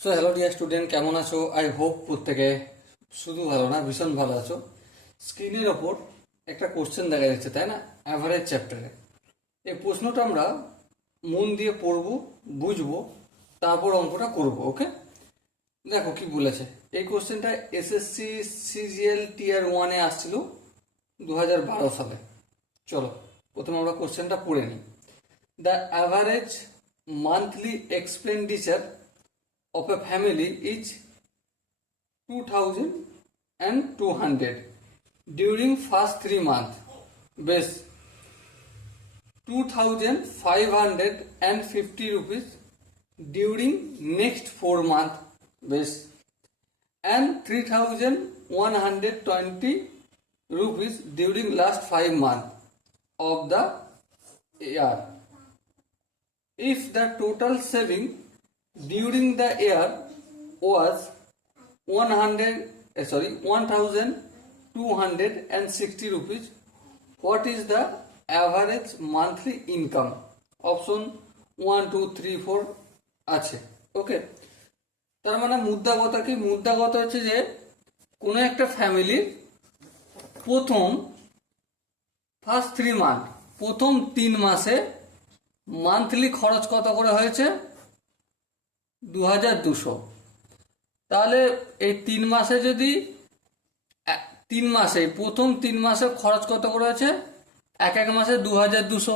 So hello dear student, কেমন আছো? I hope প্রত্যেকে শুধু ভালো না, ভীষণ ভালো আছো। স্ক্রিনের ওপর একটা কোশ্চেন দেখা যাচ্ছে, তাই না? অ্যাভারেজ চ্যাপ্টারে এই প্রশ্নটা আমরা মন দিয়ে পড়বো, বুঝবো, তারপর অঙ্কটা করবো। ওকে, দেখো কি বলেছে। এই কোশ্চেনটা এসএসসি সিজিএল টিয়ার 1-এ আসছিল 2012 সালে। চলো প্রথমে আমরা কোশ্চেনটা পড়ে নিই। The average monthly expenditure of a family is 2200 during first 3 months, base 2550 rupees during next 4 months, base and 3120 rupees during last 5 months of the year. If the total saving during the year was 1260 rupees, what is the average monthly income? Option 1 2 3 4 আছে। ওকে, তার মানে মুদ্রাগত হচ্ছে যে কোনো একটা ফ্যামিলির প্রথম first 3 month, প্রথম 3 মাসে মান্থলি খরচ কত করে হয়েছে? 2200। তাহলে এই 3 মাসে যদি 3 মাসে প্রথম 3 মাসে খরচ কত করে হয়েছে? এক মাসে 2200।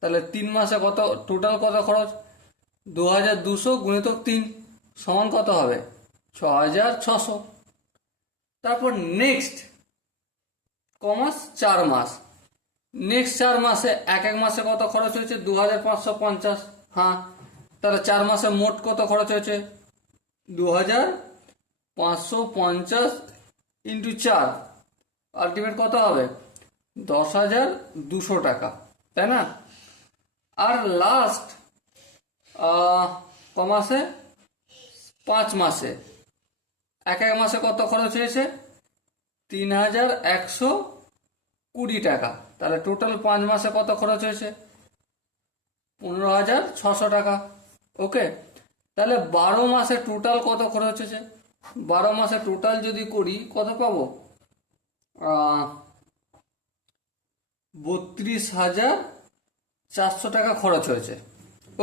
তাহলে 3 মাসে কত টোটাল কত খরচ? 2200 গুণিত 3 সমান কত হবে? 6600। তারপর নেক্সট কমাস 4 মাস, নেক্সট 4 মাসে এক মাসে কত খরচ হয়েছে? 2550। হ্যাঁ, তাহলে 4 মাসে মোট কত খরচ হয়েছে? 2550 ইন্টু 4, আলটিমেট কত হবে? 10,200 টাকা, তাই না? আর লাস্ট কমাসে 5 মাসে এক মাসে কত খরচ হয়েছে? 3,120 টাকা। তাহলে টোটাল 5 মাসে কত খরচ হয়েছে? 15,600 টাকা। ওকে, তাহলে 12 মাসে টোটাল কত খরচ হয়েছে? 12 মাসে টোটাল যদি করি কত পাবো? 32,400 টাকা খরচ হয়েছে।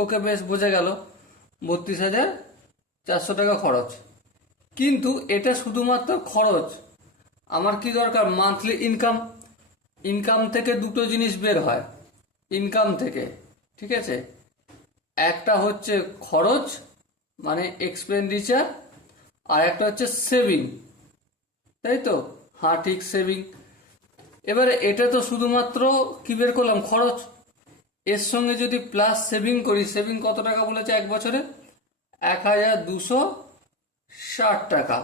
ওকে, বেশ বোঝা গেল 32,400 টাকা খরচ। কিন্তু এটা শুধুমাত্র খরচ, আমার কি দরকার? Monthly income. ইনকাম থেকে দুটো জিনিস বের হয় ইনকাম থেকে, ঠিক আছে? একটা হচ্ছে খরচ মানে এক্সপেন্ডিচার, আর একটা হচ্ছে সেভিং, তাই তো? হ্যাঁ ঠিক, সেভিং। এবারে এটা তো শুধুমাত্র কি বের করলাম? খরচ। এর সঙ্গে যদি প্লাস সেভিং করি, সেভিং কত টাকা বলেছে এক বছরে? 1,260 টাকা।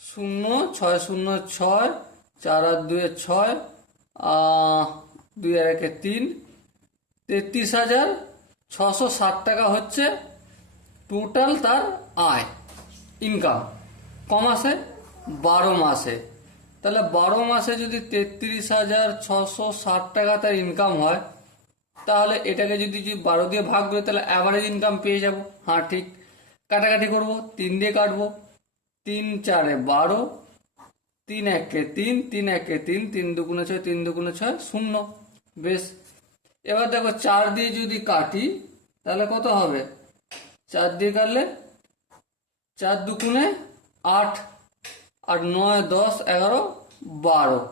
0,606, 4 আর 2 6, 2 আর 1 3, 33,660 টাকা হচ্ছে টোটাল তার আয়, ইনকাম। কমাসে 12 মাসে। তাহলে 12 মাসে যদি 33,660 টাকা তার ইনকাম হয়, তাহলে এটাকে যদি 12 দিয়ে ভাগ করে তাহলে অ্যাভারেজ ইনকাম পেয়ে যাব। হ্যাঁ ঠিক, কাটাকাটি করবো, 3 দিয়ে কাটবো, 3 4 12, 3 1 3, 3 1 3, 3 2 6, 3 2 6 0। বেশ, এবার দেখো 4 দিয়ে যদি কাটি তাহলে কত হবে? 4 দিয়ে কাটলে 4 2 8, আর 9 10 11 12,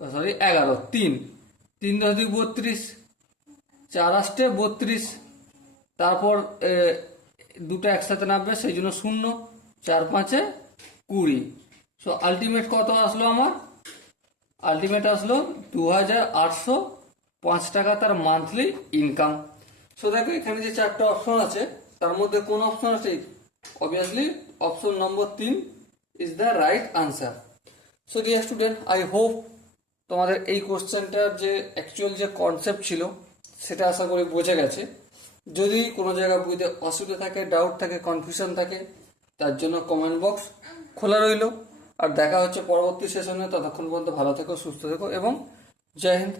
সরি 11, 3 3 10 32, 4 8 32। তারপর দুটো একসাথে নামবে, সেই জন্য 0, 4 5 20। সো আলটিমেট কত আসলো আমার? আলটিমেট আসলো 2,805 টাকা তার মান্থলি ইনকাম। সো দেখো এখানে যে 4টা অপশন আছে তার মধ্যে কোন অপশন আছে? Obviously option number 3 is the right answer. So dear student, I hope তোমাদের এই কোশ্চেনটার যে অ্যাকচুয়াল যে কনসেপ্ট ছিল সেটা আশা করি বোঝা গেছে। যদি কোনো জায়গায় বুঝতে অসুবিধা থাকে, ডাউট থাকে, কনফিউশন থাকে, তার জন্য কমেন্ট বক্স খোলা রইল। আর দেখা হচ্ছে পরবর্তী সেশনে। ততক্ষণ পর্যন্ত ভালো থেকো, সুস্থ থেকো এবং জয় হিন্দ।